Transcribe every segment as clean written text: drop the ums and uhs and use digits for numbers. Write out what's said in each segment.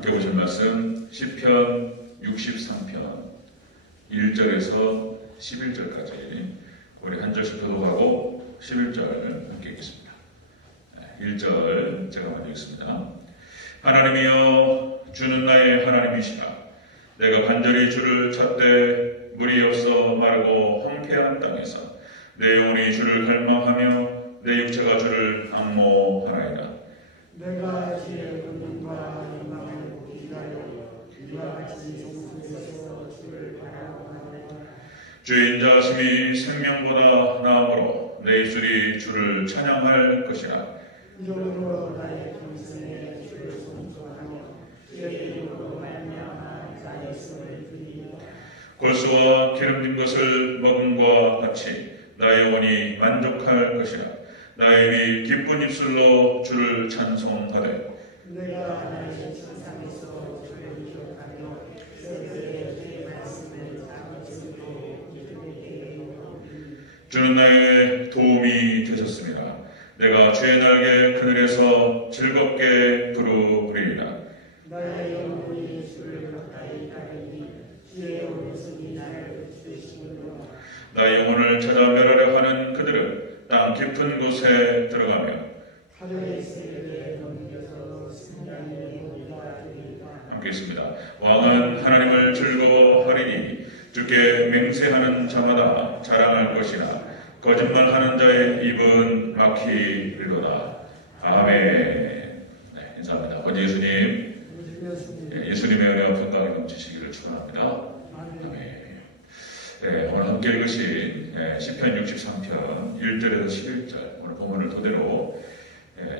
함께 보실 말씀 시편 63편 1절에서 11절까지 우리 한 절씩 교독하고 11절 함께 읽겠습니다. 1절 제가 먼저 읽습니다. 하나님이여 주는 나의 하나님이시라. 내가 간절히 주를 찾되 물이 없어 마르고 황폐한 땅에서 내 영혼이 주를 갈망하며 내 육체가 주를 앙모하나이다. 내가 주의 권능과 영광을 보기 위하여 이와 같이 성소에서 주를 바라보나이다. 주의 인자하심이 생명보다 나음으로 내 입술이 주를 찬양할 것이라. 이러므로 나의 평생에 주를 송축하며 주의 이름으로 말미암아 나의 손을 드리리라. 골수와 기름진 것을 먹음과 같이 나의 영혼이 만족할 것이라. 나의 입이 기쁜 입술로 주를 찬송하되 내가 나의 세상에서 주를 기억하며 세대에 주의 말씀을 자부심으로 믿음있게 이루리니. 주는 나의 도움이 되셨습니다. 내가 주의 날개 그늘에서 즐겁게 부르리이다. 나의 영혼이 주를 가까이 가리니 주의 오른손이 나를 붙드시므로. 나의 영혼을 찾아 멸하려 하는 그들은 땅 깊은 곳에 들어가며 하늘의 세계에 넘겨서 승리하는 우리가 되리라. 함께 있습니다. 왕은 하나님을 즐거워하리니 주께 맹세하는 자마다 자랑할 것이나 거짓말하는 자의 입은 막히리로다. 아멘. 네, 인사합니다. 권지 예수님, 예수님의 은혜와 평강이 넘치시기를 축원합니다. 아멘. 네, 오늘 함께 읽으신 시편 63편 1절에서 11절 오늘 본문을 토대로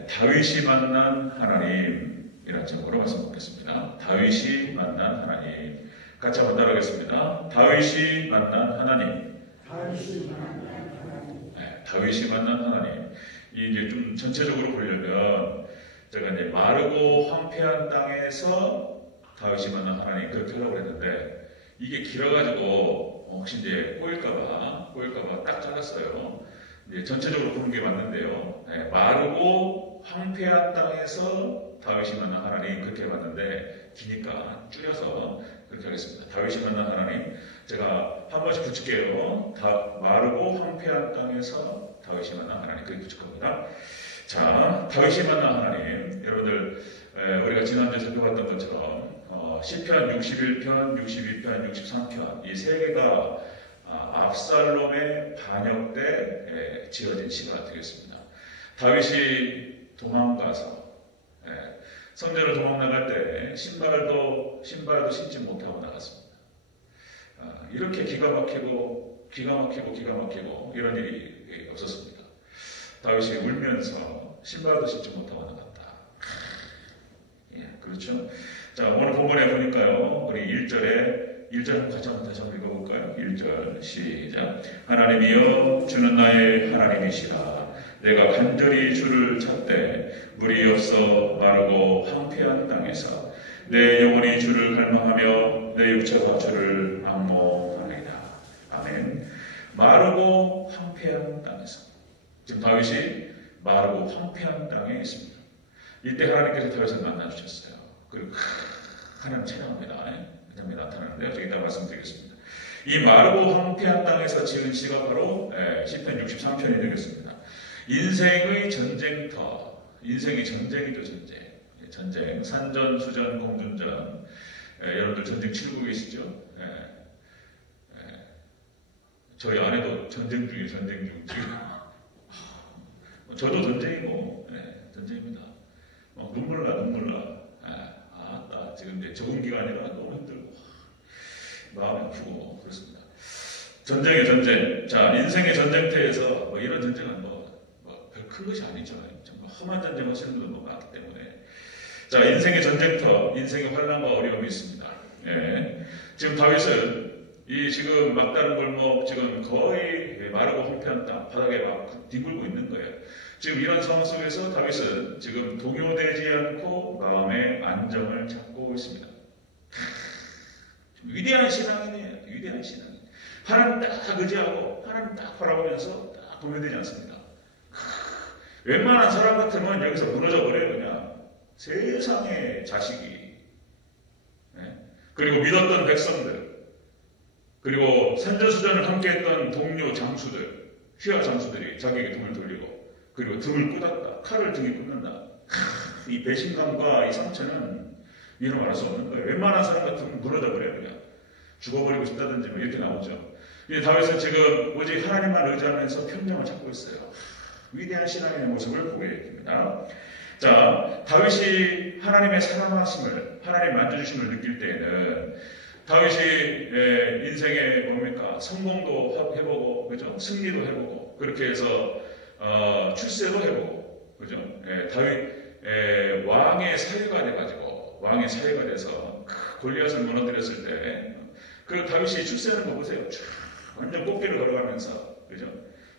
다윗이 만난 하나님이라는 제목으로 말씀 보겠습니다. 다윗이 만난 하나님. 같이 한번 따라하겠습니다. 다윗이 만난 하나님. 다윗이 만난 하나님. 다윗이 만난 하나님. 이제 좀 전체적으로 보려면 제가 이제 마르고 황폐한 땅에서 다윗이 만난 하나님 그렇게 하려고 했는데 이게 길어가지고 혹시 이제 꼬일까봐 딱 잘랐어요. 이제 전체적으로 보는 게 맞는데요. 마르고 황폐한 땅에서 다윗이 만난 하나님 그렇게 해봤는데 기니까 줄여서 그렇게 하겠습니다. 다윗이 만난 하나님. 제가 한 번씩 붙일게요. 마르고 황폐한 땅에서 다윗이 만난 하나님 그렇게 붙일 겁니다. 자, 다윗이 만난 하나님. 여러분들 우리가 지난주에 살펴봤던 것처럼 시편 61편, 62편, 63편 이 세 개가 압살롬의 반역 때 지어진 시가 되겠습니다. 다윗이 도망가서 성전을 도망나갈 때 신발도 신지 못하고 나갔습니다. 이렇게 기가 막히고 이런 일이 없었습니다. 다윗이 울면서 신발도 신지 못하고 나갔다. 그렇죠? 자, 오늘 본문에 보니까요, 우리 1절 같이 다시 한번 읽어볼까요? 1절 시작. 하나님이여 주는 나의 하나님이시라. 내가 간절히 주를 찾되 물이 없어 마르고 황폐한 땅에서 내 영혼이 주를 갈망하며 내 육체가 주를 앙모하나이다. 아멘. 마르고 황폐한 땅에서 지금 다윗이 마르고 황폐한 땅에 있습니다. 이때 하나님께서 다윗을 만나주셨어요. 그리고 하나님 찬양합니다. 하나님이 나타나는데요. 저기 이따 말씀드리겠습니다. 이 마르고 황폐한 땅에서 지은 시가 바로 시편 63편이 되겠습니다. 인생의 전쟁터, 인생이 전쟁이죠. 전쟁, 산전, 수전, 공준전. 여러분들 전쟁 치르고 계시죠? 저희 아내도 전쟁 중 지금. 저도 전쟁이고, 전쟁입니다. 눈물 나. 지금 이제 적응 기간이라 너무 힘들고, 마음이 아프고, 그렇습니다. 전쟁의 전쟁. 자, 인생의 전쟁터에서 이런 전쟁은 별 큰 것이 아니죠. 정말 험한 전쟁 하시는 분들 많기 때문에. 자, 인생의 전쟁터, 인생의 환난과 어려움이 있습니다. 지금 다윗은 지금 막다른 골목, 지금 거의 마르고 황폐한 땅, 바닥에 막 뒤굴고 있는 거예요. 지금 이런 상황 속에서 다윗은 지금 동요되지 않고 마음의 안정을 찾고 있습니다. 위대한 신앙이네요. 위대한 신앙인. 하나님 딱 의지하고 하나님 딱 바라보면서 딱 동요되지 않습니다. 웬만한 사람 같으면 여기서 무너져 버려요. 그냥 세상의 자식이 그리고 믿었던 백성들, 그리고 산전수전을 함께했던 동료 장수들, 휘하 장수들이 자기에게 등을 돌리고, 그리고 등을 꽂았다. 칼을 등에 꽂는다. 이 배신감과 이 상처는 이루 말할 수 없는 거예요. 웬만한 사람 같으면 무너져 버려요. 그냥 죽어버리고 싶다든지 뭐 이렇게 나오죠. 근데 다윗은 지금 오직 하나님만 의지하면서 평정을 찾고 있어요. 위대한 신앙의 모습을 보여줍니다. 자, 다윗이 하나님의 사랑하심을, 하나님 만져주심을 느낄 때에는 다윗이 인생에 뭡니까? 성공도 해보고, 그죠? 승리도 해보고, 그렇게 해서 출세도 해보고, 그죠? 다윗 왕의 사위가 돼가지고, 왕의 사위가 돼서 골리앗을 무너뜨렸을 때, 그 다윗이 출세하는 거 보세요. 완전 꽃길을 걸어가면서, 그죠?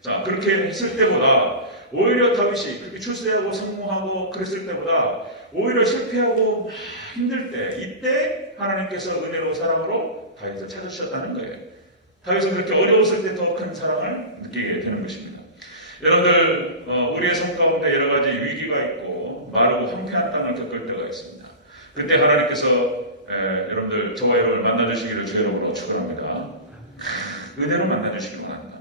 자, 그렇게 했을 때보다 오히려 다윗이 그렇게 출세하고 성공하고 그랬을 때보다 오히려 실패하고 힘들 때, 이때 하나님께서 은혜로 사랑으로 다윗을 찾으셨다는 거예요. 다윗은 그렇게 어려웠을 때 더 큰 사랑을 느끼게 되는 것입니다. 여러분들, 우리의 삶 가운데 여러 가지 위기가 있고 마르고 황폐한 땅을 겪을 때가 있습니다. 그때 하나님께서 여러분들 저와 여러분을 만나주시기를 주 여러분으로 축원합니다. 은혜로 만나주시기 바랍니다.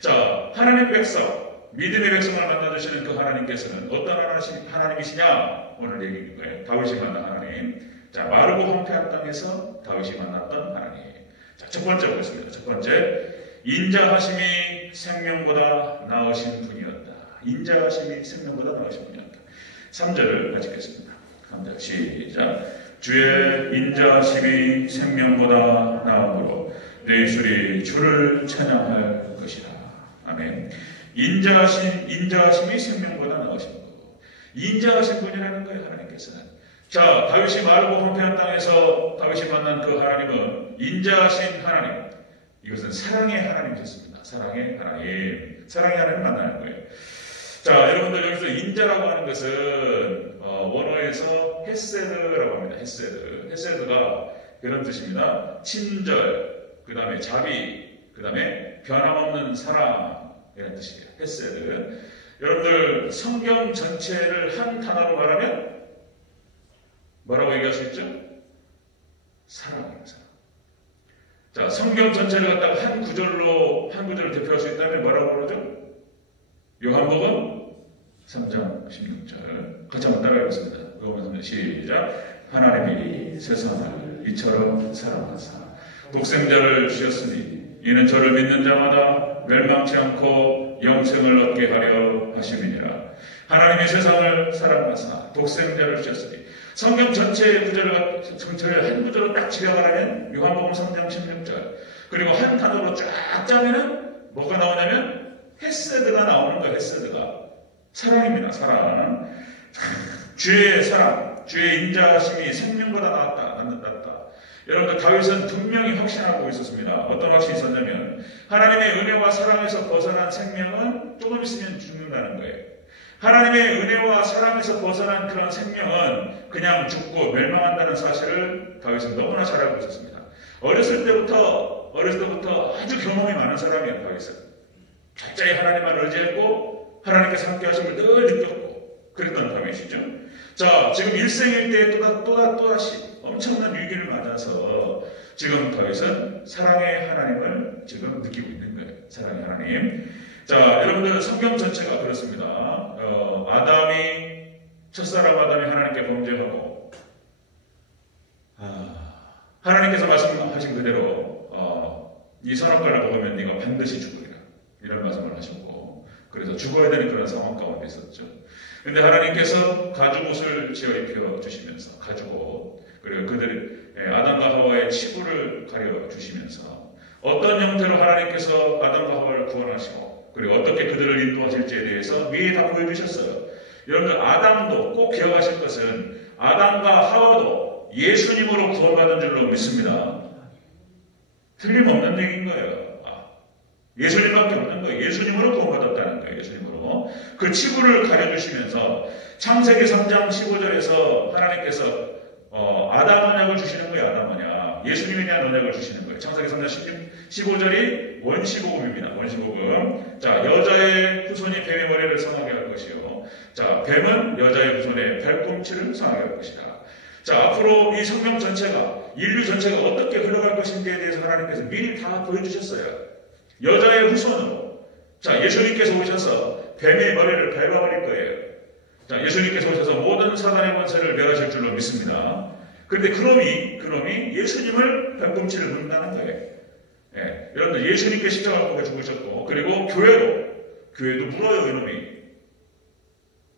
자, 하나님의 백성, 믿음의 백성을 만나주시는 그 하나님께서는 어떤 하나님이시냐? 오늘 얘기인 거예요. 다윗이 만난 하나님. 자, 마르고 황폐한 땅에서 다윗이 만났던 하나님. 자, 첫 번째 보겠습니다. 첫 번째, 인자하심이 생명보다 나으신 분이었다. 인자하심이 생명보다 나으신 분이었다. 3절을 같이 읽겠습니다. 3절 시작. 주의 인자하심이 생명보다 나으므로 내 입술이 주를 찬양할 것이라. 아멘. 인자하심이 생명보다 나으신 분. 인자하신 분이라는 거예요, 하나님께서는. 자, 다윗이 마르고 황폐한 땅에서 다윗이 만난 그 하나님은 인자하신 하나님. 이것은 사랑의 하나님이셨습니다. 사랑의 하나님. 사랑의 하나님 만나는 거예요. 자, 여러분들 여기서 인자라고 하는 것은 원어에서 헤세드라고 합니다. 헤세드. 헤세드가 그런 뜻입니다. 친절, 그 다음에 자비, 그 다음에 변함없는 사랑, 이런 뜻이에요. 헤세드. 여러분들 성경 전체를 한 단어로 말하면 뭐라고 얘기할 수 있죠? 사랑입니다. 자, 성경 전체를 갖다가 한 구절을 대표할 수 있다면 뭐라고 그러죠? 요한복음 3장 16절. 같이 한번 따라하겠습니다. 요한복음 시작. 하나님이 세상을 이처럼 사랑하사 독생자를 주셨으니 이는 저를 믿는 자마다 멸망치 않고 영생을 얻게 하려 하심이니라. 하나님이 세상을 사랑하사 독생자를 주셨으니 성경 전체의 구절을 한 구절로 딱 집약하면 요한복음 3장 16절. 그리고 한 단어로 쫙 짜면은 뭐가 나오냐면 헤세드가 나오는 거예요. 헤세드가 사랑입니다. 사랑. 주의 사랑, 주의 인자하심이 생명보다 낫다. 여러분들 다윗은 분명히 확신하고 있었습니다. 어떤 확신이 있었냐면 하나님의 은혜와 사랑에서 벗어난 생명은 조금 있으면 죽는다는 거예요. 하나님의 은혜와 사랑에서 벗어난 그런 생명은 그냥 죽고 멸망한다는 사실을 다윗은 너무나 잘 알고 있었습니다. 어렸을 때부터 아주 경험이 많은 사람이에요. 다윗은 철저히 하나님만 의지했고 하나님께서 함께 하심을 늘 느꼈고 그랬던 다윗이죠. 자, 지금 일생일대에 또다시 엄청난 위기를 맞아서 지금 다윗은 사랑의 하나님을 지금 느끼고 있는 거예요. 사랑의 하나님. 자, 여러분들 성경 전체가 그렇습니다. 첫사람 아담이 하나님께 범죄하고 하나님께서 말씀하신 그대로 이 선악과를 먹으면 네가 반드시 죽으리라 이런 말씀을 하시고 그래서 죽어야 되는 그런 상황 가운데 있었죠. 그런데 하나님께서 가죽옷을 지어 입혀 주시면서 가죽옷 그리고 그들 아담과 하와의 치부를 가려 주시면서 어떤 형태로 하나님께서 아담과 하와를 구원하시고 그리고 어떻게 그들을 인도하실지에 대해서 미리 다 보여주셨어요. 여러분들 아담도 꼭 기억하실 것은 아담과 하와도 예수님으로 구원받은 줄로 믿습니다. 틀림없는 얘기인 거예요. 예수님밖에 없는 거예요. 예수님으로 구원받았다는 거예요. 예수님으로. 그 치부를 가려주시면서 창세기 3장 15절에서 하나님께서 아담 언약을 주시는 거예요. 아담 언약. 예수님에 대한 언약을 주시는 거예요. 창세기 3장 15절이 원시복음입니다. 원시복음. 자, 여자의 후손이 뱀의 머리를 상하게 할 것이요. 자, 뱀은 여자의 후손의 발꿈치를 상하게 할 것이다. 자, 앞으로 이 성경 전체가 인류 전체가 어떻게 흘러갈 것인지에 대해서 하나님께서 미리 다 보여주셨어요. 여자의 후손으로. 자, 예수님께서 오셔서 뱀의 머리를 밟아버릴 거예요. 자, 예수님께서 오셔서 모든 사단의 권세를 멸하실 줄로 믿습니다. 그런데 그놈이 예수님을 발꿈치를 눕는다는 거예요. 예, 여러분들 예수님께 십자가를 보고 죽으셨고, 그리고 교회도 물어요. 이놈이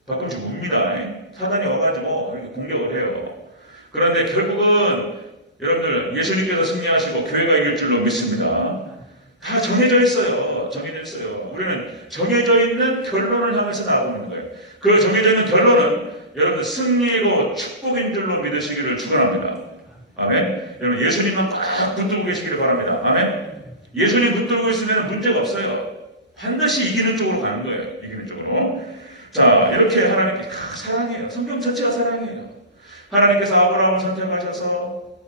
발꿈치 눕니다. 예? 사단이 와가지고 이렇게 공격을 해요. 그런데 결국은 여러분들 예수님께서 승리하시고 교회가 이길 줄로 믿습니다. 다 정해져 있어요. 우리는 정해져 있는 결론을 향해서 나아가고 있는 거예요. 그 정해져 있는 결론은 여러분들 승리이고 축복인 줄로 믿으시기를 축원합니다. 아멘. 여러분 예수님만 꽉 붙들고 계시기를 바랍니다. 아멘. 예수님 붙들고 있으면 문제가 없어요. 반드시 이기는 쪽으로 가는 거예요. 이기는 쪽으로. 자, 이렇게 하나님께 사랑해요. 성경 전체가 사랑해요. 하나님께서 아브라함을 선택하셔서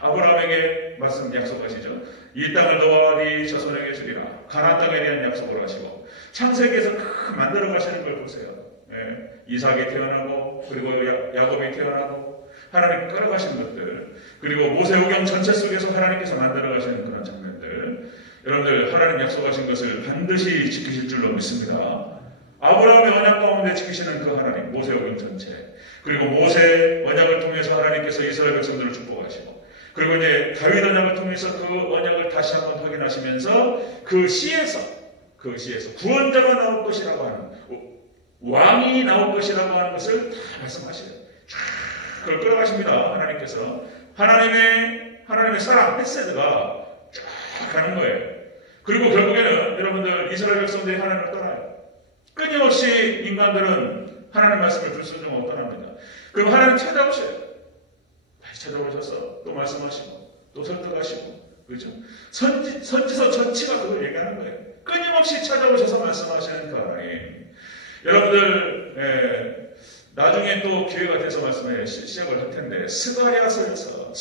아브라함에게 말씀 약속하시죠. 이 땅을 너와 네 자손에게 주리라. 가나안 땅에 대한 약속을 하시고 창세기에서 만들어 가시는 걸 보세요. 예, 이삭이 태어나고 그리고 야곱이 태어나고 하나님 끌어가신 것들, 그리고 모세오경 전체 속에서 하나님께서 만들어 가시는 그런 장면들, 여러분들 하나님 약속하신 것을 반드시 지키실 줄로 믿습니다. 아브라함의 언약 가운데 지키시는 그 하나님, 모세오경 전체, 그리고 모세 언약을 통해서 하나님께서 이스라엘 백성들을 축복하시고, 그리고 이제 다윗 언약을 통해서 그 언약을 다시 한번 확인하시면서 그 시에서 구원자가 나올 것이라고 하는, 왕이 나올 것이라고 하는 것을 다 말씀하셔요. 그걸 끌어가십니다. 하나님께서 하나님의 사랑, 헤세드가 쫙 가는 거예요. 그리고 결국에는 여러분들 이스라엘 백성들이 하나님을 떠나요. 끊임없이 인간들은 하나님의 말씀을 불순종하고 떠납니다. 그럼 하나님 찾아오셔요. 다시 찾아오셔서 또 말씀하시고 또 설득하시고, 그렇죠? 선지서 전체가 그걸 얘기하는 거예요. 끊임없이 찾아오셔서 말씀하시는 그 하나님. 여러분들 나중에 또 기회가 돼서 말씀에 시작을 할 텐데, 스가랴서가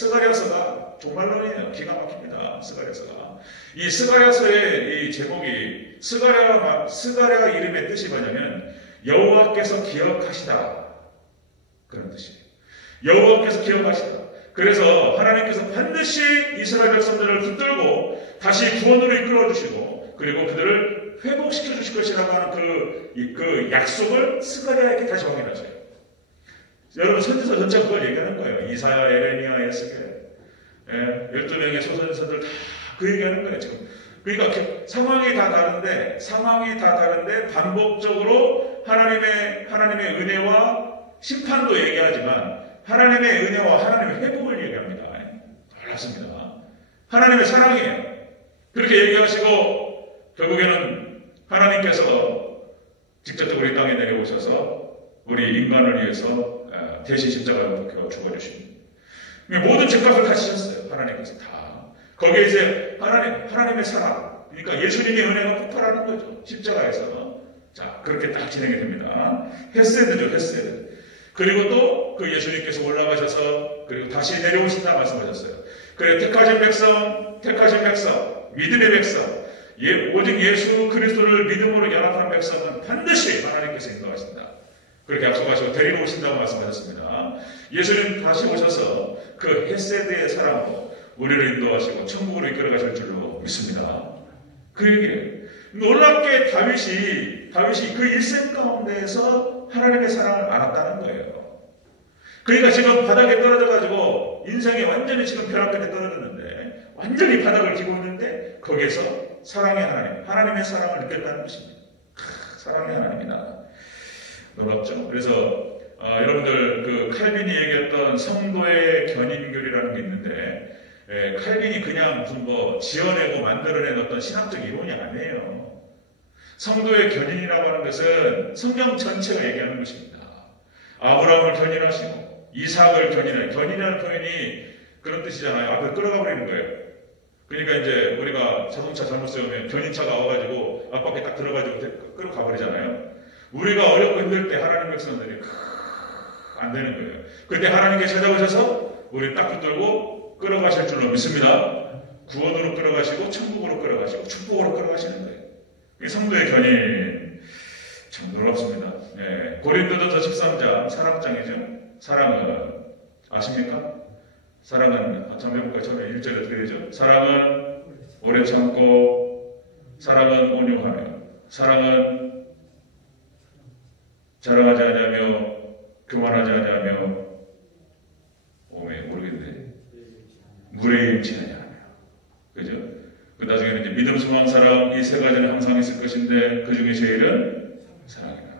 종말론이에요. 기가 막힙니다. 스가랴서가. 이 스가랴서의 이 제목이 스가랴 이름의 뜻이 뭐냐면 여호와께서 기억하시다, 그런 뜻이에요. 여호와께서 기억하시다. 그래서 하나님께서 반드시 이스라엘 백성들을 붙들고 다시 구원으로 이끌어 주시고, 그리고 그들을 회복시켜 주실 것이라고 하는 그 약속을 스가랴에게 다시 확인하셔요. 여러분 선지서 전체가 그걸 얘기하는 거예요. 이사야, 에레미야, 에스겔, 12명의 소선지서들 다 그 얘기하는 거예요. 지금. 그러니까 상황이 다 다른데 반복적으로 하나님의 은혜와 심판도 얘기하지만 하나님의 은혜와 하나님의 회복을 얘기합니다. 놀랍습니다. 하나님의 사랑이에요. 그렇게 얘기하시고 결국에는 하나님께서 직접적으로 이 땅에 내려오셔서 우리 인간을 위해서 대신 십자가를 못 죽어주십니다. 모든 죄값을 다 지셨어요. 하나님께서 다. 거기에 이제 하나님의 사랑, 그러니까 예수님의 은혜가 폭발하는 거죠. 십자가에서. 자, 그렇게 딱 진행이 됩니다. 헤세드죠, 헤세드. 그리고 또 그 예수님께서 올라가셔서 그리고 다시 내려오신다 말씀하셨어요. 그래, 택하신 백성, 믿음의 백성, 오직 예수 그리스도를 믿음으로 연합한 백성은 반드시 하나님께서 인도하신다. 그렇게 약속하시고 데리러 오신다고 말씀하셨습니다. 예수님 다시 오셔서 그 헤세드의 사랑으로 우리를 인도하시고 천국으로 이끌어가실 줄로 믿습니다. 그 얘기예요. 놀랍게 다윗이 그 일생 가운데에서 하나님의 사랑을 알았다는 거예요. 그러니까 지금 바닥에 떨어져가지고 인생이 완전히 지금 벼락끝에 떨어졌는데 완전히 바닥을 기고 있는데 거기에서 사랑의 하나님의 사랑을 느꼈다는 것입니다. 사랑의 하나님이다. 놀랍죠? 그래서 여러분들 그 칼빈이 얘기했던 성도의 견인교리라는 게 있는데, 칼빈이 그냥 무슨 지어내고 만들어낸 어떤 신학적 이론이 아니에요. 성도의 견인이라고 하는 것은 성경 전체가 얘기하는 것입니다. 아브라함을 견인하시고 이삭을 견인이라는 표현이 그런 뜻이잖아요. 앞에 끌어가 버리는 거예요. 그러니까 이제 우리가 자동차 잘못 세우면 견인차가 와가지고 앞바퀴 딱 들어가지고 끌어가 버리잖아요. 우리가 어렵고 힘들 때 하나님 백성들이 안 되는 거예요. 그때 하나님께 찾아오셔서 우리 딱 붙들고 끌어가실 줄로 믿습니다. 구원으로 끌어가시고 천국으로 끌어가시고 축복으로 끌어가시는 거예요. 이게 성도의 견인. 참 놀랍습니다. 고린도전서 13장 사랑장이죠. 사랑은 아십니까? 사랑은, 한번 해볼까요? 처음에 1절에 어떻게 되죠? 사랑은 오래 참고, 사랑은 온유하며, 사랑은 자랑하지 아니하며, 교만하지 아니하며, 오메, 모르겠네. 물에 일치 아니하며. 그죠? 그 나중에는 이제 믿음, 소망, 사랑, 이 세 가지는 항상 있을 것인데, 그 중에 제일은 사랑이다.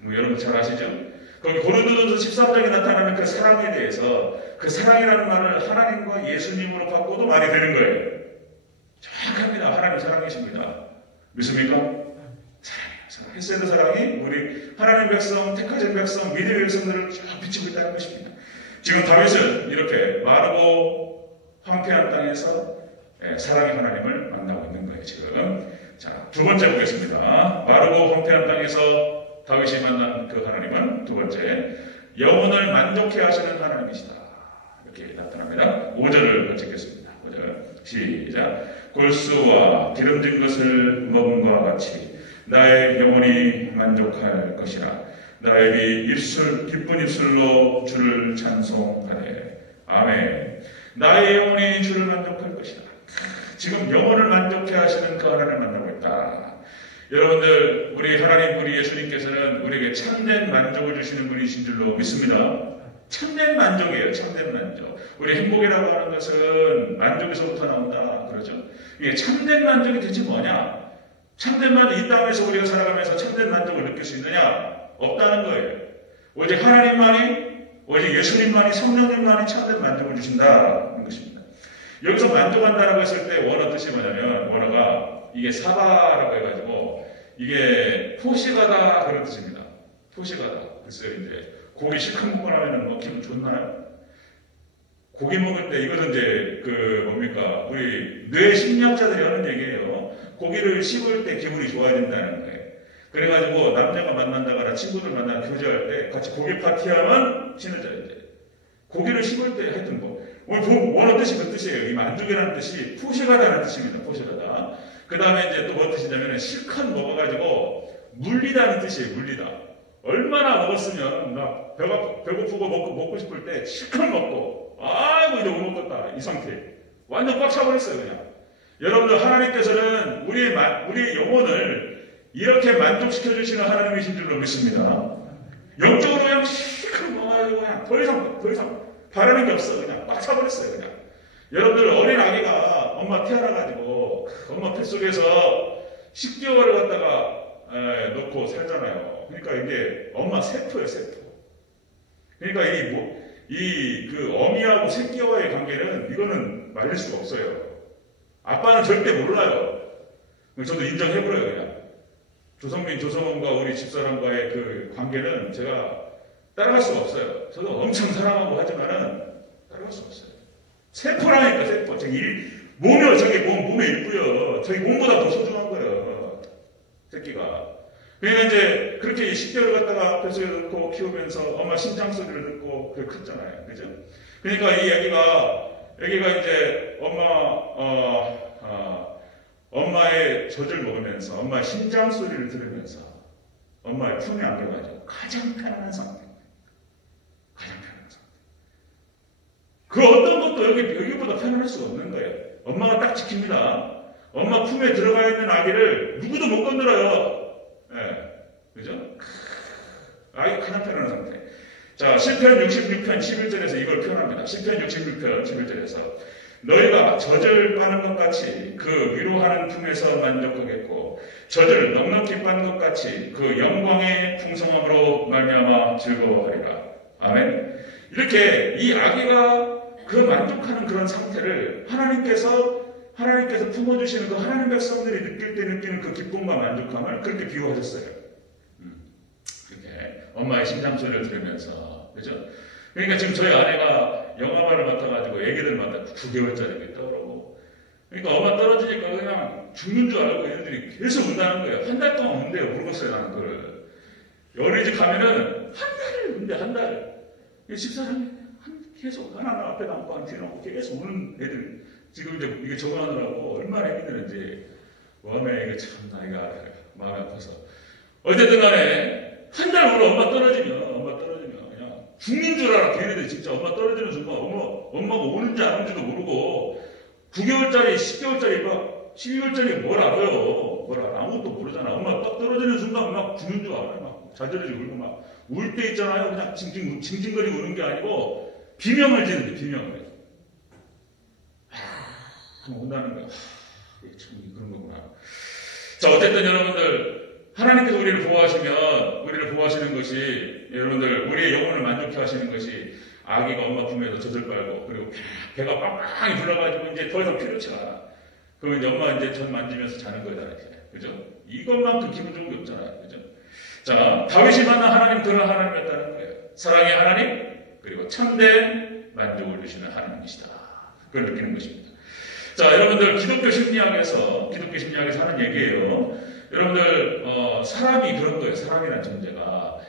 뭐 여러분 잘 아시죠? 거기 고린도전서 13장에 나타나는 그 사랑에 대해서 그 사랑이라는 말을 하나님과 예수님으로 바꿔도 말이 되는 거예요. 정확합니다. 하나님 사랑이십니다. 믿습니까? 사랑이에요. 헤세드 사랑이 우리 하나님 백성, 택하신 백성, 믿음의 백성들을 쭉 비치고 있다는 것입니다. 지금 다윗은 이렇게 마르고 황폐한 땅에서 사랑의 하나님을 만나고 있는 거예요. 지금. 자, 두 번째 보겠습니다. 마르고 황폐한 땅에서 다윗이 만난 그 하나님은 두 번째, 영혼을 만족해 하시는 하나님이시다. 이렇게 나타납니다. 5절을 같이 읽겠습니다. 5절 시작. 골수와 기름진 것을 먹음과 같이 나의 영혼이 만족할 것이라. 나의 입술 기쁜 입술로 주를 찬송하되. 아멘. 나의 영혼이 주를 만족할 것이라. 지금 영혼을 만족해 하시는 그 하나님을 만나고 있다. 여러분들, 우리 하나님, 우리 예수님께서는 우리에게 참된 만족을 주시는 분이신 줄로 믿습니다. 참된 만족이에요. 참된 만족. 우리 행복이라고 하는 것은 만족에서부터 나온다. 그러죠? 이게 참된 만족이 대체 뭐냐? 참된 만족, 이 땅에서 우리가 살아가면서 참된 만족을 느낄 수 있느냐? 없다는 거예요. 오직 하나님만이, 오직 예수님만이, 성령님만이 참된 만족을 주신다는 것입니다. 여기서 만족한다라고 했을 때 원어 뜻이 뭐냐면, 원어가 이게 사바라고 해가지고 이게 포식하다 그런 뜻입니다. 포식하다. 글쎄요, 이제 고기 실컷 먹고 나면은 뭐 기분 좋나요? 고기 먹을 때 이거는 이제 그 뭡니까? 우리 뇌 심리학자들이 하는 얘기예요. 고기를 씹을 때 기분이 좋아진다는 거예요. 그래가지고 남자가 만난다거나 친구들 만나 교제할 때 같이 고기 파티하면 친해져야 돼. 고기를 씹을 때 하여튼 뭐 원어 뜻이 그 뜻이에요. 이 만족이라는 뜻이 포식하다는 뜻입니다. 포식하다. 그 다음에 이제 또 뭐 뜻이냐면 실컷 먹어가지고 물리다는 뜻이에요. 물리다. 얼마나 먹었으면 나 배고프고 먹고 싶을 때 실컷 먹고 아이고 이제 못 먹겠다 이 상태. 완전 꽉 차버렸어요 그냥. 여러분들 하나님께서는 우리의 영혼을 이렇게 만족시켜 주시는 하나님이신 줄로 믿습니다. 영적으로 그냥 실컷 먹어가지고 그냥 더 이상 바라는 게 없어. 그냥 꽉 차버렸어요 그냥. 여러분들 어린 아기가 엄마 태어나가지고 엄마 뱃속에서 10개월을 갖다가 놓고 살잖아요. 그러니까 이게 엄마 세포예요, 세포. 그러니까 그 어미하고 새끼와의 관계는 이거는 말릴 수가 없어요. 아빠는 절대 몰라요. 저도 인정해버려요, 그냥. 조성원과 우리 집사람과의 그 관계는 제가 따라갈 수가 없어요. 저도 엄청 사랑하고 하지만은 따라갈 수 없어요. 세포라니까, 세포. 몸에 있고요. 저희 몸보다 더 소중한 거예요. 새끼가. 그러니까 이제 그렇게 10개월 갖다가 뱃속에 넣고 키우면서 엄마 심장 소리를 듣고 그렇게 컸잖아요. 그죠? 그러니까 이 애기가 이제 엄마의 젖을 먹으면서 엄마의 심장 소리를 들으면서 엄마의 품에 안겨가지고 가장 편안한 상태. 그 어떤 것도 여기보다 편안할 수가 없는 거예요. 엄마가 딱 지킵니다. 엄마 품에 들어가 있는 아기를 누구도 못 건드려요. 그죠? 아기 가장 편안한 상태. 자, 시편 66편 11절에서 이걸 표현합니다. 시편 66편 11절에서 너희가 젖을 빠는 것 같이 그 위로하는 품에서 만족하겠고 젖을 넉넉히 빠는 것 같이 그 영광의 풍성함으로 말미암아 즐거워하리라. 아멘. 이렇게 이 아기가 그 만족하는 그런 상태를 하나님께서 품어주시는 그 하나님 백성들이 느낄 때 느끼는 그 기쁨과 만족함을 그렇게 비유하셨어요. 그렇게 엄마의 심장 소리를 들으면서, 그죠? 그러니까 지금 저희 아내가 영화관을 맡아가지고 애기들마다 9개월짜리 떠오르고, 그러니까 엄마 떨어지니까 그냥 죽는 줄 알고 애들이 계속 운다는 거예요. 한 달 동안 운대요. 모르겠어요, 나는 그걸. 어린이집 가면은 한 달. 집사람이 계속 하나 앞에 남고 한 뒤에 남고 계속 우는 애들. 지금 이제 이게 적응하느라고 얼마나 힘드는지. 마음에 이게 참 나이가 마음이 아파서. 어쨌든 간에 한 달 후로 엄마 떨어지면 그냥 죽는 줄 알아. 걔네들 진짜 엄마 떨어지는 순간 엄마가 오는지 안 오는지도 모르고 9개월짜리, 10개월짜리, 막 12개월짜리 뭘 알아요. 뭘 알아. 아무것도 모르잖아. 엄마 딱 떨어지는 순간 막 죽는 줄 알아요. 막 자저러지고 울고 막 울 때 있잖아요. 그냥 징징거리고 우는 게 아니고 비명을 지는데 비명을. 그럼 온다는 거야. 참 그런 거구나. 자, 어쨌든 여러분들 하나님께서 우리를 보호하시는 것이 여러분들 우리의 영혼을 만족해 하시는 것이 아기가 엄마 품에서 젖을 빨고 그리고 배가 빵빵히 불러가지고 이제 더 이상 필요치 않아. 그러면 이제 엄마 이제 젖 만지면서 자는 거잖아요. 그죠? 이것만큼 기분 좋은 게 없잖아요. 그죠? 자, 다윗이 만난 하나님 그런 하나님이었다는 거예요. 사랑의 하나님 그리고 참된 만족을 주시는 하나님이시다. 그걸 느끼는 것입니다. 자, 여러분들 기독교 심리학에서 하는 얘기예요. 여러분들 사람이 그런 거예요. 사람이라는 존재가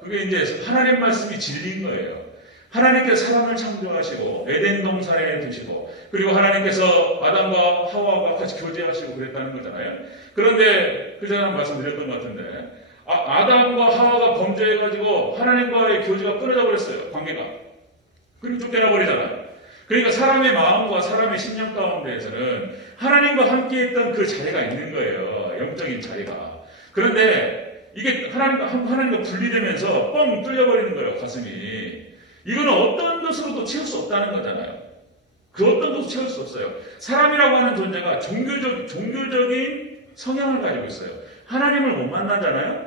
그게 이제 하나님 말씀이 진리인 거예요. 하나님께서 사람을 창조하시고 에덴 동산에 두시고 그리고 하나님께서 아담과 하와와 같이 교제하시고 그랬다는 거잖아요. 그런데 그 전에 말씀드렸던 것 같은데 아담과 하와가 범죄해가지고 하나님과의 교제가 끊어져 버렸어요. 관계가. 그리고 쫓겨나 버리잖아요. 그러니까 사람의 마음과 사람의 심령 가운데에서는 하나님과 함께했던 그 자리가 있는 거예요. 영적인 자리가. 그런데 이게 하나님과 분리되면서 뻥 뚫려버리는 거예요. 가슴이. 이거는 어떤 것으로도 채울 수 없다는 거잖아요. 그 어떤 것도 채울 수 없어요. 사람이라고 하는 존재가 종교적인 성향을 가지고 있어요. 하나님을 못 만나잖아요.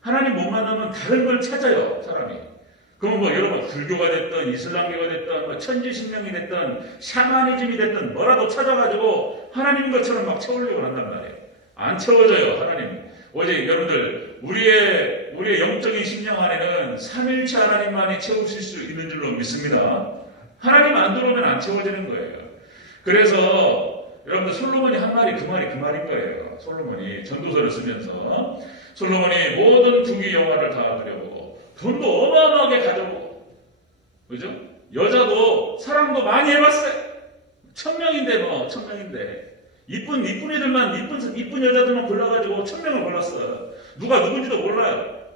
하나님 못 만나면 다른 걸 찾아요. 사람이. 그럼 뭐 여러분 불교가 됐든 이슬람교가 됐든 뭐 천지신명이 됐든 샤머니즘이 됐든 뭐라도 찾아가지고 하나님 것처럼 막 채우려고 한단 말이에요. 안 채워져요. 하나님. 어제 여러분들 우리의 영적인 심령 안에는 삼일체 하나님만이 채우실 수 있는 줄로 믿습니다. 하나님 안 들어오면 안 채워지는 거예요. 그래서 여러분들 솔로몬이 한 말이 그 말인 거예요. 솔로몬이 전도서를 쓰면서 솔로몬이 모든 부귀 영화를 다 그려보고 돈도 어마어마하게 가져보고 그죠? 여자도 사랑도 많이 해봤어요. 1000명인데 이쁜 애들만 이쁜 여자들만 골라가지고 1000명을 골랐어. 누가 누군지도 몰라요.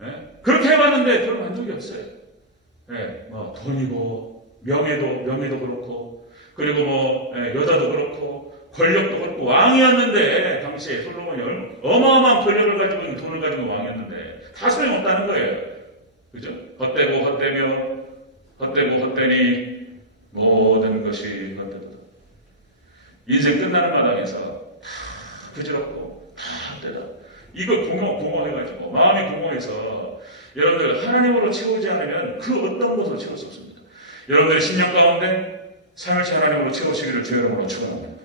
네? 그렇게 해봤는데 별 만족이 없어요. 네, 뭐 돈이고 명예도 그렇고 그리고 뭐 여자도 그렇고 권력도 그렇고 왕이었는데 당시에 솔로몬이 어마어마한 권력을 가지고 있는 돈을 가지고 왕이었는데 다 소용없다는 거예요. 그죠? 헛되니 모든 것이 헛되다. 인생 끝나는 마당에서 다 부질없고 다 헛되다. 이거 공허해가지고 마음이 공허해서 여러분들 하나님으로 채우지 않으면 그 어떤 것으로 채울 수 없습니다. 여러분들의 심령 가운데 삼일체 하나님으로 채우시기를 주의 이름으로 축원합니다.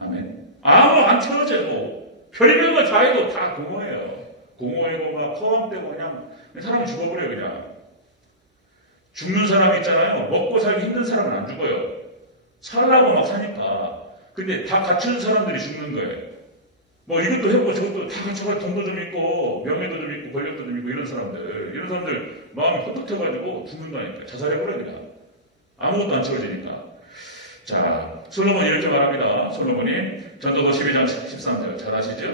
아멘. 아무 안 채워져도 별의별 거 다 해도 다 공허해요. 공허하고 막 포함되고 그냥 사람이 죽어버려요. 그냥 죽는 사람 있잖아요. 먹고 살기 힘든 사람은 안 죽어요. 살라고 막 사니까. 근데 다 갖춘 사람들이 죽는 거예요. 뭐 이것도 해보고 저것도 다 갖춰가지고 돈도 좀 있고 명예도 좀 있고 권력도 좀 있고 이런 사람들 마음이 헛헛해가지고 죽는다니까. 자살해버려요. 그냥 아무것도 안 채워지니까. 자, 솔로몬이 이렇게 말합니다. 솔로몬이 전도서 12장 13절 잘 아시죠?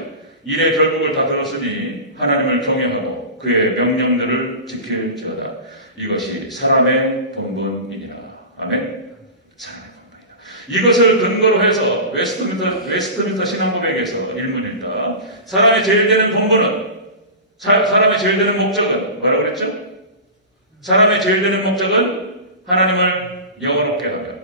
일의 결국을 다 들었으니 하나님을 경외하고 그의 명령들을 지킬지어다. 이것이 사람의 본분이니라. 아멘. 사람의 본분이다. 이것을 근거로 해서 웨스트민스터 신앙고백에서 일문입니다. 사람의 제일 되는 본분은 사람의 제일 되는 목적은 뭐라고 그랬죠? 사람의 제일 되는 목적은 하나님을 영원롭게 하며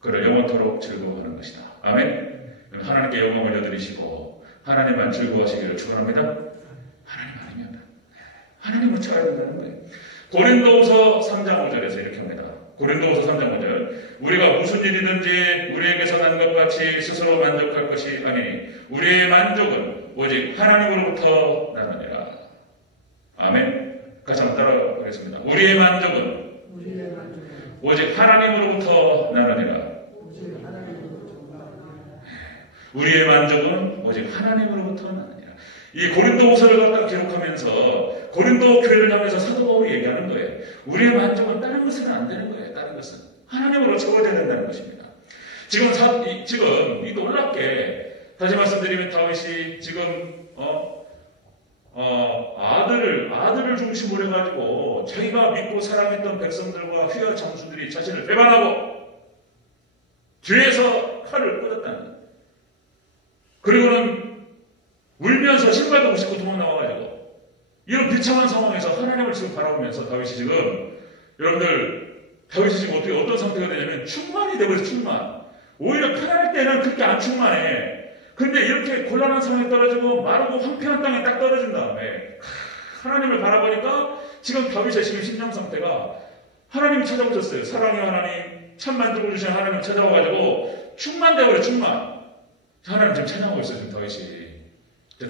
그를 영원토록 즐거워하는 것이다. 아멘. 하나님께 영광을 올려드리시고 하나님만 즐거워하시기를 축원합니다. 하나님 아니면 하나님을 쳐야 된다는 거예요. 고린도후서 3장 5절에서 이렇게 합니다. 고린도후서 3장 5절 우리가 무슨 일이든지 우리에게서 난 것 같이 스스로 만족할 것이 아니니 우리의 만족은 오직 하나님으로부터 나느니라. 아멘. 같이 한번 따라 하겠습니다. 우리의 만족은 오직 하나님으로부터 나느니라. 우리의 만족은 오직 하나님으로부터 나느니라. 이 고린도후서를 갖다가 기록하면서 고린도 교회를 향해서 사도 바울이 얘기하는 거예요. 우리의 만족은 다른 것은 안 되는 거예요. 다른 것은 하나님으로 채워져야 된다는 것입니다. 지금 이 놀랍게 다시 말씀드리면 다윗이 지금 아들을 중심으로 해가지고 자기가 믿고 사랑했던 백성들과 휘하 장수들이 자신을 배반하고 뒤에서 칼을 꽂았다는. 그리고는 울면서 신발도 벗고 도망 나와가지고 이런 비참한 상황에서 하나님을 지금 바라보면서 다윗이 지금 여러분들 다윗이 지금 어떤 상태가 되냐면 충만이 되버려서 충만. 오히려 편할 때는 그렇게 안 충만해. 근데 이렇게 곤란한 상황에 떨어지고 마르고 황폐한 땅에 딱 떨어진 다음에 하나님을 바라보니까 지금 다윗의 지금 심령 상태가 하나님이 찾아오셨어요. 사랑의 하나님, 참 만족을 주신 하나님 찾아와가지고 충만되어버려 충만. 하나님 지금 찬양하고 있어요. 지금 다윗이.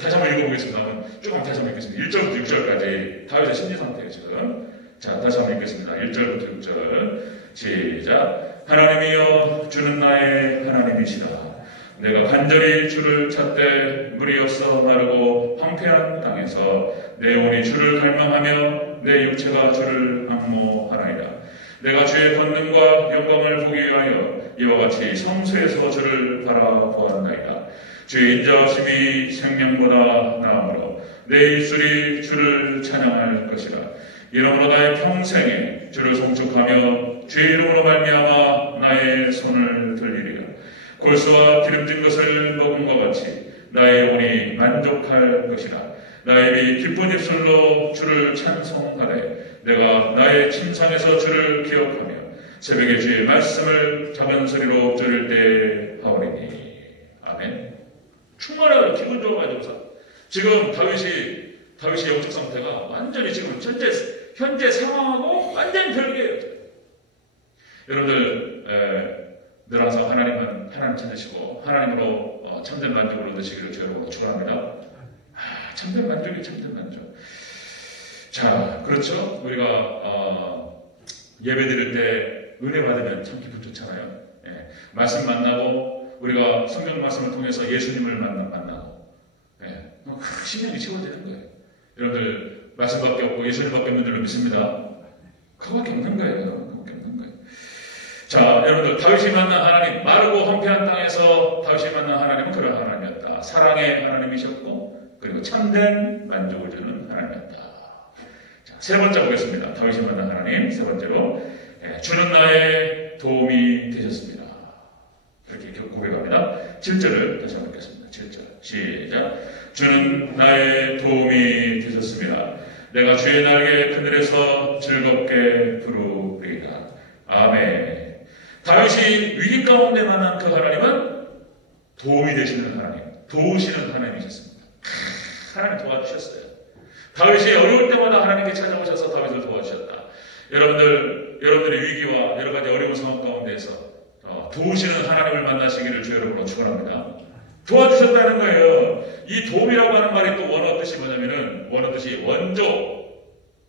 다시 한번 읽어보겠습니다. 쭉 한번 다시 한번 읽겠습니다. 1절부터 6절까지 다윗의 심리 상태예요. 지금. 자, 다시 한번 읽겠습니다. 1절부터 6절 시작. 하나님이여 주는 나의 하나님이시다. 내가 간절히 주를 찾되 물이 없어 마르고 황폐한 땅에서 내 영혼이 주를 갈망하며 내 육체가 주를 앙모하나이다. 내가 주의 권능과 영광을 보기 위하여 이와 같이 성소에서 주를 바라보았나이다. 주의 인자하심이 생명보다 나으므로 내 입술이 주를 찬양할 것이라. 이러므로 나의 평생에 주를 송축하며 주의 이름으로 말미암아 나의 손을 들리리라. 골수와 기름진 것을 먹은 것 같이 나의 영혼이 만족할 것이라. 나의 입이 기쁜 입술로 주를 찬송하되 내가 나의 침상에서 주를 기억하며 새벽에 주의 말씀을 작은 소리로 들을 때 하오리니. 아멘. 충만하다. 기분 좋아가지고서 지금 다윗의 영적 상태가 완전히 지금 현재 상황하고 완전히 별개예요. 여러분들 늘 항상 하나님 찾으시고 하나님으로 참된 만족을 얻으시기를 주로 축원합니다. 참된 만족이 참된 만족. 자, 그렇죠. 우리가 예배 드릴 때 은혜 받으면 참 기분 좋잖아요. 예, 말씀 만나고 우리가 성경 말씀을 통해서 예수님을 만나고 예, 심령이 채워지는 거예요. 여러분들 말씀밖에 없고 예수님밖에 없는 줄로 믿습니다. 그거밖에 없는 거예요. 자, 여러분들 다윗이 만난 하나님, 마르고 황폐한 땅에서 다윗이 만난 하나님은 그런 하나님이었다. 사랑의 하나님이셨고 그리고 참된 만족을 주는 하나님이었다. 자, 세 번째 보겠습니다. 다윗이 만난 하나님, 세 번째로 주는 나의 도움이 되셨습니다. 이렇게 고백합니다. 7절을 다시 한번 읽겠습니다. 7절 시작. 주는 나의 도움이 되셨습니다. 내가 주의 날개 그늘에서 즐겁게 부르리이다. 아멘. 다윗이 위기 가운데 만난 그 하나님은 도움이 되시는 하나님, 도우시는 하나님이셨습니다. 하나님 도와주셨어요. 다윗이 어려울 때마다 하나님께 찾아오셔서 다윗을 도와주셨다. 여러분들의 위기와 여러 가지 어려운 상황 가운데에서 도우시는 하나님을 만나시기를 주 여러분으로 축원합니다. 도와주셨다는 거예요. 이 도움이라고 하는 말이 또 원어 뜻이 뭐냐면은 원어 뜻이 원조,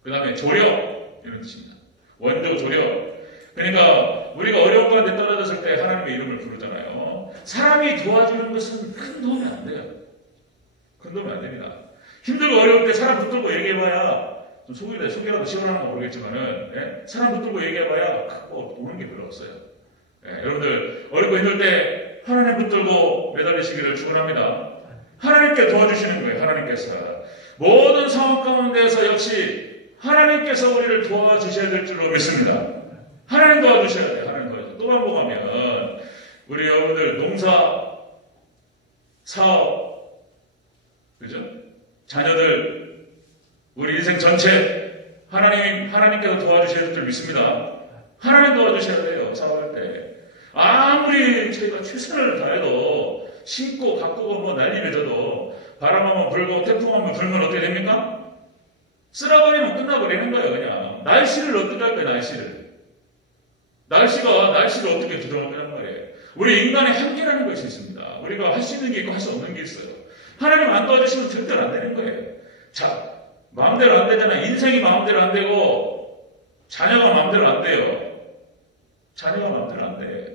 그 다음에 조력 이런 뜻입니다. 원조, 조력. 그러니까 우리가 어려운 가운데 떨어졌을 때 하나님의 이름을 부르잖아요. 사람이 도와주는 것은 큰 도움이 안 돼요. 큰 도움이 안 됩니다. 힘들고 어려울 때 사람 붙들고 얘기해봐야 좀 속이라도 시원한 건 모르겠지만은 예? 사람 붙들고 얘기해봐야 크고 오는 게 별로 없어요. 예, 여러분들 어렵고 힘들 때 하나님 붙들고 매달리시기를 축원합니다. 하나님께 도와주시는 거예요. 하나님께서 모든 상황 가운데에서 역시 하나님께서 우리를 도와주셔야 될 줄로 믿습니다. 하나님 도와주셔야 돼요. 하나님 도와주셔야 돼요. 또 반복하면 우리 여러분들 농사, 사업, 그죠? 자녀들, 우리 인생 전체 하나님께서 도와주셔야 될 줄 믿습니다. 하나님 도와주셔야 돼요. 사업할 때. 아무리 저희가 최선을 다해도 심고 가꾸고 뭐 난리 맺어도 바람 한번 불고 태풍 한번 불면 어떻게 됩니까? 쓸어버리면 끝나버리는 거예요. 그냥 날씨를 어떻게 할 거예요. 날씨를 어떻게 두드러먹는 거예요. 우리 인간의 한계라는 것이 있습니다. 우리가 할 수 있는 게 있고 할 수 없는 게 있어요. 하나님 안 도와주시면 절대로 안 되는 거예요. 자, 마음대로 안 되잖아요. 인생이 마음대로 안 되고 자녀가 마음대로 안 돼요. 자녀가 마음대로 안 돼.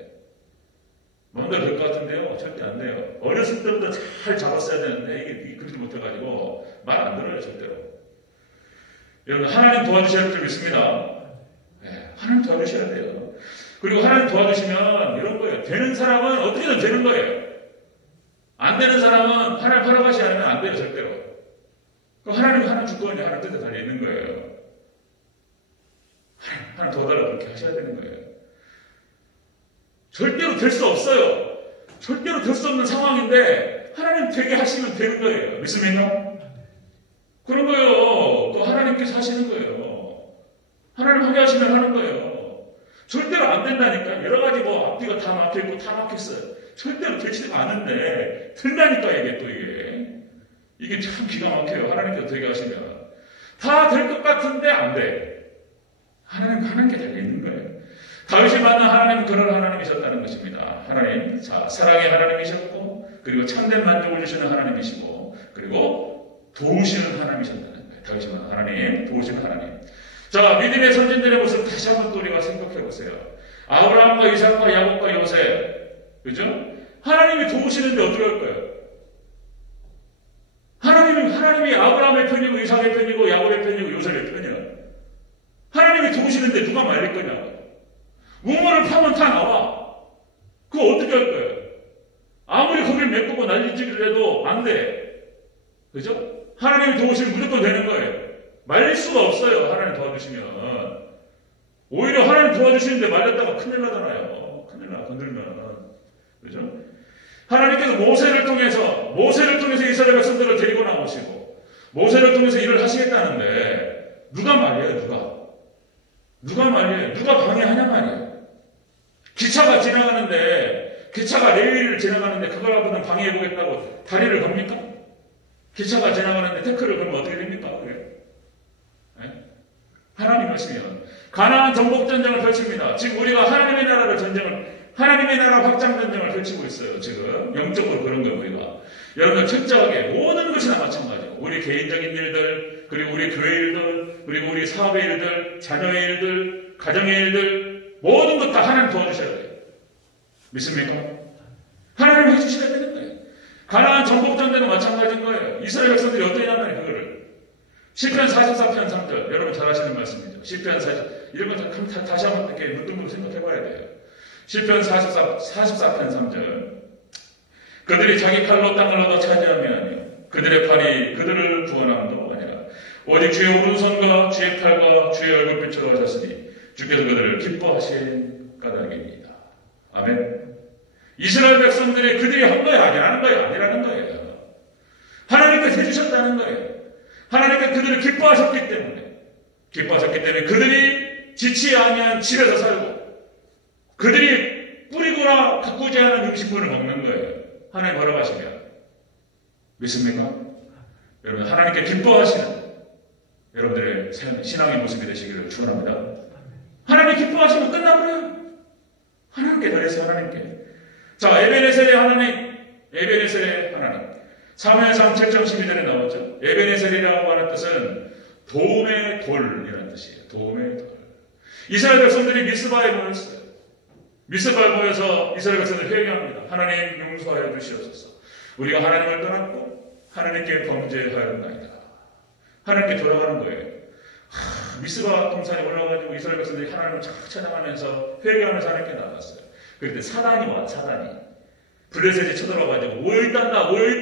마음대로 될 것 같은데요. 절대 안 돼요. 어렸을 때부터 잘 잡았어야 되는데 이게 그렇게 못해가지고 말 안 들어요. 절대로. 여러분 하나님 도와주셔야 될 줄 믿습니다. 네, 하나님 도와주셔야 돼요. 그리고 하나님 도와주시면 이런 거예요. 되는 사람은 어떻게든 되는 거예요. 안 되는 사람은 하나님 허락하시 않으면 안 돼요. 절대로. 그럼 하나님이 하나 줄 거냐, 하나 뜻에 달려 있는 거예요. 하나 더 달라 그렇게 하셔야 되는 거예요. 절대로 될 수 없어요. 절대로 될 수 없는 상황인데 하나님 되게 하시면 되는 거예요. 믿습니까? 그런 거예요. 또 하나님께서 하시는 거예요. 하나님 하게 하시면 하는 거예요. 절대로 안 된다니까. 여러 가지 뭐 앞뒤가 다 막혀있고 다 막혔어요. 절대로 되지가 않은데 된다니까. 이게 또 이게 참 기가 막혀요. 하나님께서 되게 하시면 다 될 것 같은데 안 돼. 하나님 하는 게 달려있는 거예요. 다윗이 만난 하나님은 그런 하나님이셨다는 것입니다. 하나님, 자, 사랑의 하나님이셨고, 그리고 참된 만족을 주시는 하나님이시고, 그리고 도우시는 하나님이셨다는 거예요. 다윗이 만난 하나님, 도우시는 하나님. 자, 믿음의 선진들의 모습 다시 한번 또 우리가 생각해 보세요. 아브라함과 이삭과 야곱과 요셉, 그죠? 하나님이 도우시는데 어떻게 할 거예요? 하나님이 아브라함의 편이고, 이삭의 편이고, 야곱의 편이고, 요셉의 편이야. 하나님이 도우시는데 누가 말릴 거냐고. 우물을 파면 다 나와. 그거 어떻게 할 거예요? 아무리 거기를 메꾸고 난리치기를 해도 안 돼. 그죠? 하나님이 도우시면 무조건 되는 거예요. 말릴 수가 없어요. 하나님 도와주시면. 오히려 하나님 도와주시는데 말렸다가 큰일 나잖아요. 큰일 나, 건들면. 그죠? 하나님께서 모세를 통해서 이스라엘 백성들을 데리고 나오시고, 모세를 통해서 일을 하시겠다는데, 누가 말려요, 누가 말려요? 누가 방해하냐 말이에요. 기차가 레일을 지나가는데 그걸 하고는 방해해보겠다고 다리를 겁니까? 기차가 지나가는데 태클을 걸면 어떻게 됩니까? 그래요? 네? 하나님 하시면 가나안 정복전쟁을 펼칩니다. 지금 우리가 하나님의 나라 확장 전쟁을 펼치고 있어요. 지금 영적으로 그런 거예요. 우리가 여러분들 철저하게 모든 것이 다 마찬가지고 우리 개인적인 일들, 그리고 우리 교회 일들, 그리고 우리 사업의 일들, 자녀의 일들, 가정의 일들, 모든 것 다 하나님 도와주셔야 돼요. 믿습니까? 하나님 해주셔야 되는 거예요. 가나안 정복전쟁도 마찬가지인 거예요. 이스라엘 백성들이 어떻게 하나요? 그거를 시편 44편 3절, 여러분 잘 아시는 말씀이죠. 시편 40, 이런 거 다시 한번 이렇게 눈뜨고 생각해 봐야 돼요. 시편 44편 3절, 그들이 자기 칼로 땅을 얻어 차지하면 그들의 팔이 그들을 구원함도 아니라 오직 주의 오른손과 주의 팔과 주의 얼굴빛으로 하셨으니 주께서 그들을 기뻐하신 까닭입니다. 아멘. 이스라엘 백성들이 그들이 한 거예요, 아니라는 거예요. 하나님께서 해주셨다는 거예요. 하나님께서 그들을 기뻐하셨기 때문에 그들이 지치 아니한 집에서 살고 그들이 뿌리거나 가꾸지 않은 음식물을 먹는 거예요. 하나님 허락하시면. 믿습니까? 여러분, 하나님께 기뻐하시는 여러분들의 신앙의 모습이 되시기를 축원합니다. 하나님 기뻐하시면 끝나버려요. 하나님께 달려서 하나님께. 자, 에베네셀의 하나님. 사무엘상 7장 12절에 나오죠. 에베네셀이라고 하는 뜻은 도움의 돌이라는 뜻이에요. 도움의 돌. 이스라엘 백성들이 미스바에 모였어요. 미스바에 모여서 이스라엘 백성들이 회개합니다. 하나님 용서하여 주시옵소서. 우리가 하나님을 떠났고 하나님께 범죄하였나이다. 하나님께 돌아가는 거예요. 미스바 동산에 올라가지고 이스라엘 백성들이 하나님을 자꾸 찬양하면서 회개하면서 하나님께 나갔어요. 그때 사단이 블레셋이 쳐들어가지고 모일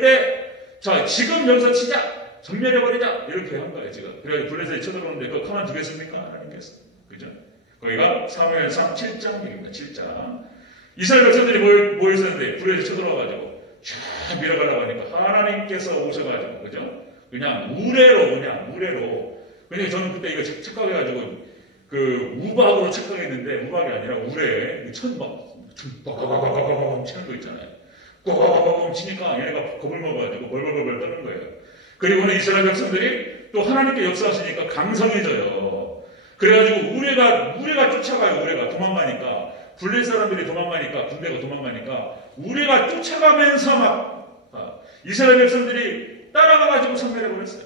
때 자, 지금 여기서 치자, 전멸해버리자 이렇게 한 거예요. 지금 그래서 블레셋이 쳐들어오는데 그거 가만두겠습니까? 하나님께서. 그죠? 거기가 사무엘상 7장입니다. 7장. 이스라엘 백성들이 모여 있었는데 블레셋이 쳐들어와가지고 쫙 밀어가려고 하니까 하나님께서 오셔가지고, 그죠? 그냥 우레로. 왜냐면 저는 그때 이거 착각해가지고 그 우박으로 착각했는데 우박이 아니라 우레 꽉꽉꽉꽉꽉 치는 거 있잖아요. 꽉꽉꽉 치니까 얘네가 겁을 먹어가지고 벌벌벌 떠는 거예요. 그리고는 이스라엘 백성들이 또 하나님께 역사하시니까 강성해져요. 그래가지고 우레가 쫓아가요. 우레가 도망가니까 블레셋 사람들이 도망가니까 군대가 도망가니까 우레가 쫓아가면서 막 이스라엘 백성들이 따라가가지고 섬멸해버렸어요.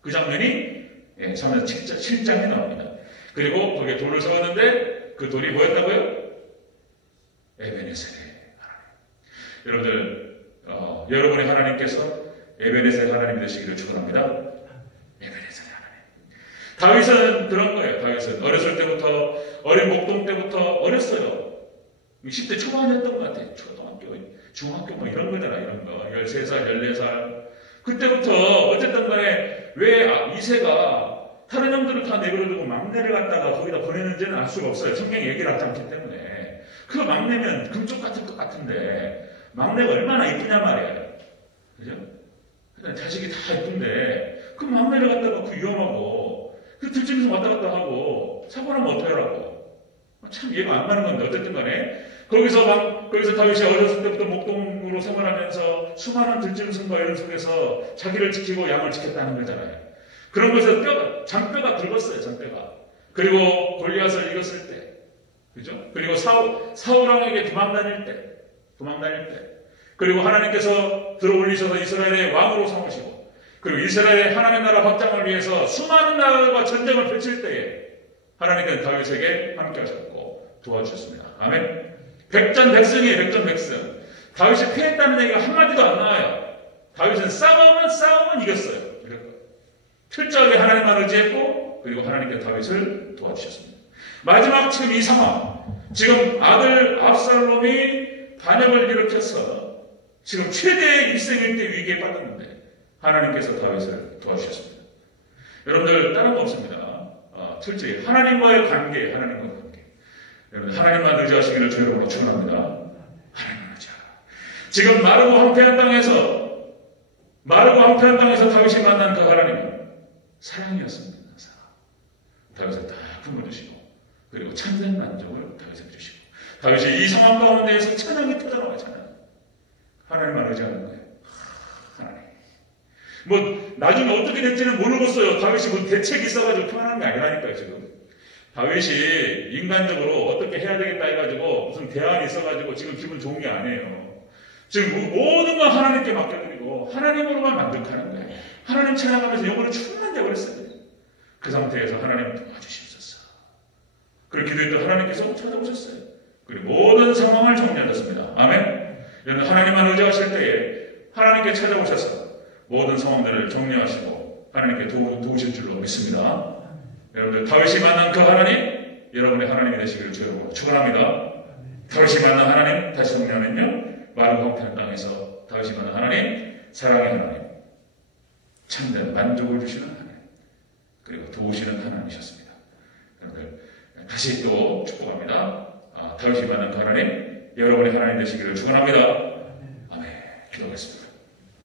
그 장면이 사무엘 7장에 나옵니다. 그리고 거기에 돌을 세웠는데 그 돌이 뭐였다고요? 에베네셀의 하나님. 여러분들, 여러분의 하나님께서 에베네셀의 하나님이 되시기를 축원합니다. 에베네셀의 하나님. 다윗은 그런 거예요. 다윗은 어렸을 때부터, 어린 목동 때부터 어렸어요. 10대 초반이었던 것 같아요. 초등학교, 중학교 뭐 이런 거잖아, 이런 거. 13살, 14살. 그때부터 어쨌든 간에 왜 이새가 다른 형들을 다 내버려두고 막내를 갖다가 거기다 보내는지는 알 수가 없어요. 성경이 얘기를 하지 않기 때문에. 그 막내면 금쪽 같을 것 같은데 막내가 얼마나 이쁘냐 말이에요. 그죠? 자식이 다 이쁜데 그 막내를 갖다가 그 위험하고 그 들짐승 왔다 갔다 하고 사고 나면 어떡하라고. 참 이해가 안 가는 건데 어쨌든 간에 거기서 다윗이 어렸을 때부터 목동으로 생활하면서 수많은 들짐승과 이런 속에서 자기를 지키고 양을 지켰다는 거잖아요. 그런 것에서 장뼈가 굵었어요, 장뼈가. 그리고 골리앗을 이겼을 때, 그죠? 그리고 사울왕에게 도망 다닐 때, 그리고 하나님께서 들어올리셔서 이스라엘의 왕으로 삼으시고, 그리고 이스라엘의 하나님의 나라 확장을 위해서 수많은 나라와 전쟁을 펼칠 때에 하나님께서 다윗에게 함께하셨고 도와주셨습니다. 아멘. 백전백승이에요, 백전백승. 다윗이 패했다는 얘기가 한마디도 안 나와요. 다윗은 싸우면 이겼어요. 철저하게 하나님만 의지했고, 그리고 하나님께 다윗을 도와주셨습니다. 마지막 지금 이 상황, 지금 아들 압살롬이 반역을 일으켜서 지금 최대의 일생일대 위기에 빠졌는데 하나님께서 다윗을 도와주셨습니다. 여러분들 다른 거 없습니다. 철저히 하나님과의 관계. 여러분 하나님만 의지하시기를 주님으로 축원합니다. 하나님만 의지하라. 지금 마르고 황폐한 땅에서 다윗이 만난 그 하나님은 사랑이었습니다. 다윗을 다 품어주시고, 그리고 참된 만족을 다윗에게 주시고, 다윗이 이 상황 가운데에서 찬양이 터져나가잖아요. 하나님만 의지하는 거예요. 하나님. 나중에 어떻게 될지는 모르겠어요. 다윗이 대책이 있어가지고 편안한 게 아니라니까요, 지금. 다윗이 인간적으로 어떻게 해야 되겠다 해가지고 무슨 대안이 있어가지고 지금 기분 좋은 게 아니에요. 지금 모든 건 하나님께 맡겨드리고 하나님으로만 만족하는 거예요. 하나님 찬양하면서 영혼을 충만되어 버렸어요. 그 상태에서 하나님 도와주시옵소서. 그렇게 기도했던 하나님께서 찾아오셨어요. 그리고 모든 상황을 정리하셨습니다. 아멘. 여러분 하나님만 의지하실 때에 하나님께 찾아오셔서 모든 상황들을 정리하시고 하나님께 도우실 줄로 믿습니다. 여러분들 다윗이 만난 그 하나님, 여러분의 하나님이 되시기를 주여로 축원합니다. 다윗이 만난 하나님, 다시 정리하면요, 마르고 황폐한 땅에서 다윗이 만난 하나님, 사랑의 하나님, 참된 만족을 주시는 하나님, 그리고 도우시는 하나님이셨습니다. 여러분들 다시 또 축복합니다. 다윗이 만난 그 하나님, 여러분의 하나님 되시기를 축원합니다. 아멘. 기도하겠습니다.